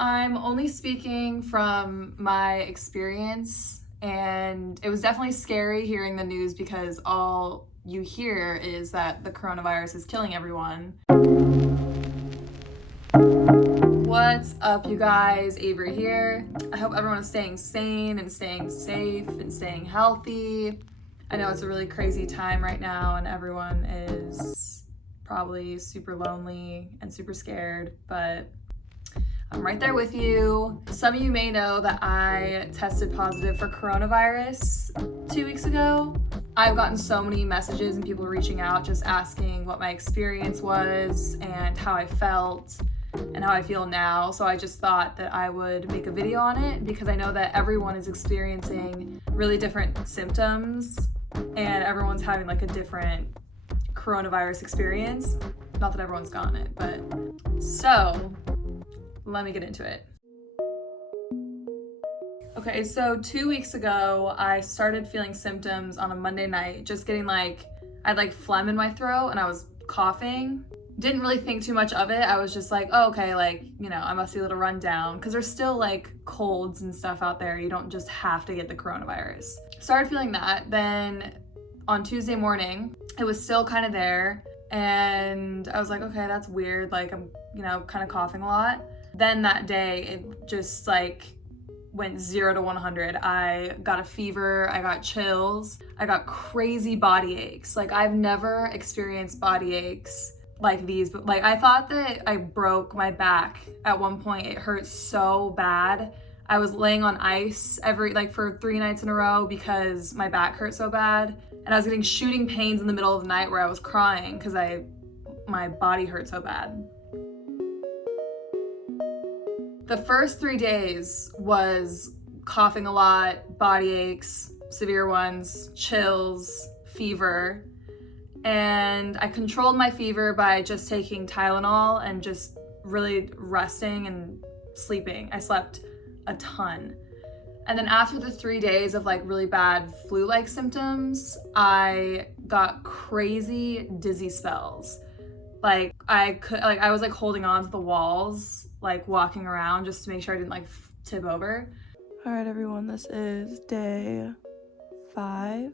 I'm only speaking from my experience, and it was definitely scary hearing the news because all you hear is that the coronavirus is killing everyone. What's up, you guys? Avery here. I hope everyone is staying sane and staying safe and staying healthy. I know it's a really crazy time right now and everyone is probably super lonely and super scared, but I'm right there with you. Some of you may know that I tested positive for coronavirus 2 weeks ago. I've gotten so many messages and people reaching out just asking what my experience was and how I felt and how I feel now. So I just thought that I would make a video on it because I know that everyone is experiencing really different symptoms and everyone's having like a different coronavirus experience. Not that everyone's gotten it, but so let me get into it. Okay, so 2 weeks ago, I started feeling symptoms on a Monday night, just getting I had phlegm in my throat and I was coughing. Didn't really think too much of it. I was just like, oh, okay, I must be a little run down because there's still colds and stuff out there. You don't just have to get the coronavirus. Started feeling that. Then on Tuesday morning, it was still kind of there. And I was like, okay, that's weird. I'm, kind of coughing a lot. Then that day, it just went 0 to 100. I got a fever, I got chills, I got crazy body aches. I've never experienced body aches like these, but I thought that I broke my back at one point. It hurt so bad. I was laying on ice for 3 nights in a row because my back hurt so bad. And I was getting shooting pains in the middle of the night where I was crying because my body hurt so bad. The first 3 days was coughing a lot, body aches, severe ones, chills, fever. And I controlled my fever by just taking Tylenol and just really resting and sleeping. I slept a ton. And then after the 3 days of really bad flu-like symptoms, I got crazy dizzy spells. I was holding on to the walls, walking around just to make sure I didn't tip over. All right, everyone, this is day 5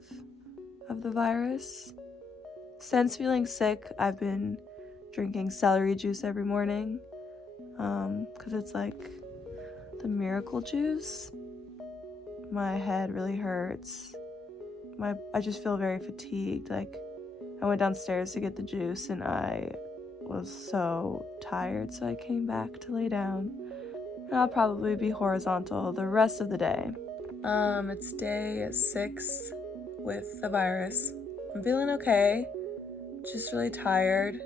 of the virus. Since feeling sick, I've been drinking celery juice every morning because it's the miracle juice. My head really hurts. I just feel very fatigued. I went downstairs to get the juice and I was so tired, so I came back to lay down. And I'll probably be horizontal the rest of the day. It's day 6 with the virus. I'm feeling okay, just really tired.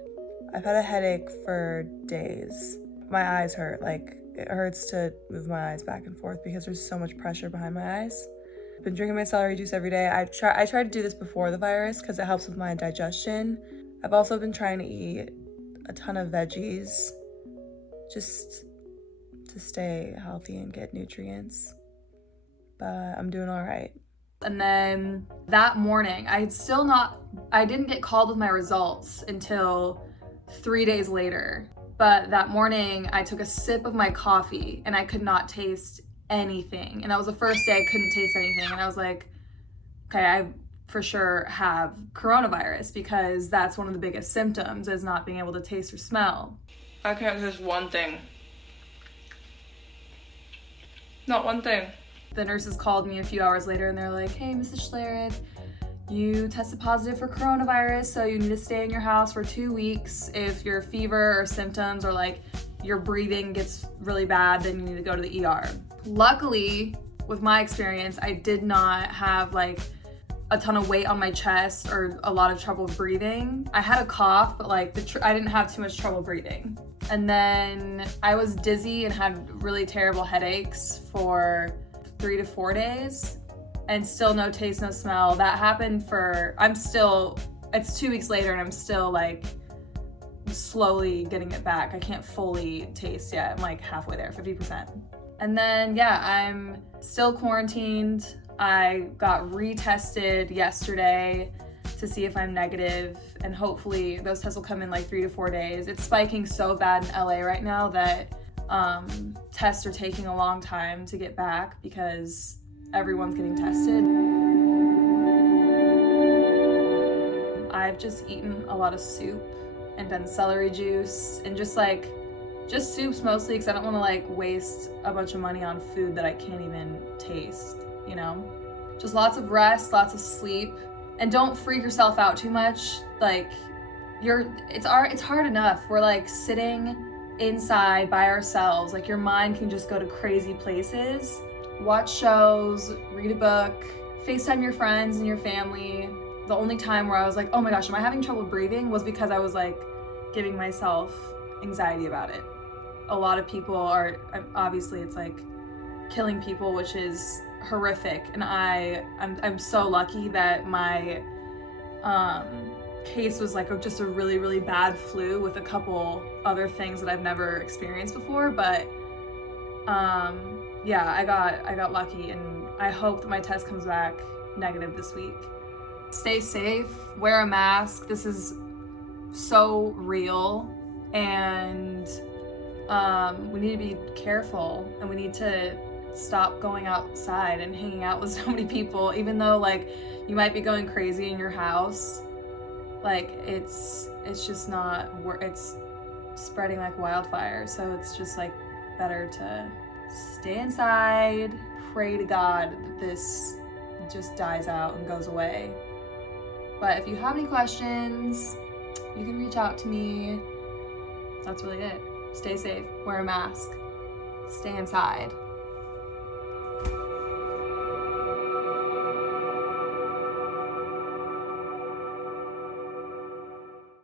I've had a headache for days. My eyes hurt, it hurts to move my eyes back and forth because there's so much pressure behind my eyes. I've been drinking my celery juice every day. I tried to do this before the virus because it helps with my digestion. I've also been trying to eat a ton of veggies just to stay healthy and get nutrients. But I'm doing all right. And then that morning, I didn't get called with my results until 3 days later. But that morning, I took a sip of my coffee and I could not taste anything. And that was the first day I couldn't taste anything. And I was like, okay, I for sure have coronavirus because that's one of the biggest symptoms is not being able to taste or smell. I can't taste one thing. Not one thing. The nurses called me a few hours later and they're like, hey, Mrs. Schlereth, you tested positive for coronavirus, so you need to stay in your house for 2 weeks. If your fever or symptoms or your breathing gets really bad, then you need to go to the ER. Luckily, with my experience, I did not have a ton of weight on my chest or a lot of trouble breathing. I had a cough, but I didn't have too much trouble breathing. And then I was dizzy and had really terrible headaches for 3 to 4 days and still no taste, no smell. That happened it's 2 weeks later and I'm still slowly getting it back. I can't fully taste yet. I'm halfway there, 50%. And then, I'm still quarantined. I got retested yesterday to see if I'm negative, and hopefully those tests will come in 3 to 4 days. It's spiking so bad in LA right now that Tests are taking a long time to get back because everyone's getting tested. I've just eaten a lot of soup and done celery juice and just soups mostly because I don't want to like waste a bunch of money on food that I can't even taste, you know? Just lots of rest, lots of sleep, and don't freak yourself out too much. Like it's hard enough. We're like sitting inside by ourselves. Like your mind can just go to crazy places. Watch shows, read a book, FaceTime your friends and your family. The only time where I was like, oh my gosh, am I having trouble breathing was because I was like giving myself anxiety about it. A lot of people are, obviously it's like killing people, which is horrific. And I'm so lucky that my case was like just a really, really bad flu with a couple other things that I've never experienced before. But yeah, I got lucky, and I hope that my test comes back negative this week. Stay safe, wear a mask. This is so real, and we need to be careful, and we need to stop going outside and hanging out with so many people, even though like you might be going crazy in your house. Like it's just not, it's spreading like wildfire, so it's just like better to stay inside, pray to God that this just dies out and goes away. But if you have any questions, you can reach out to me. That's really it. Stay safe, wear a mask, stay inside.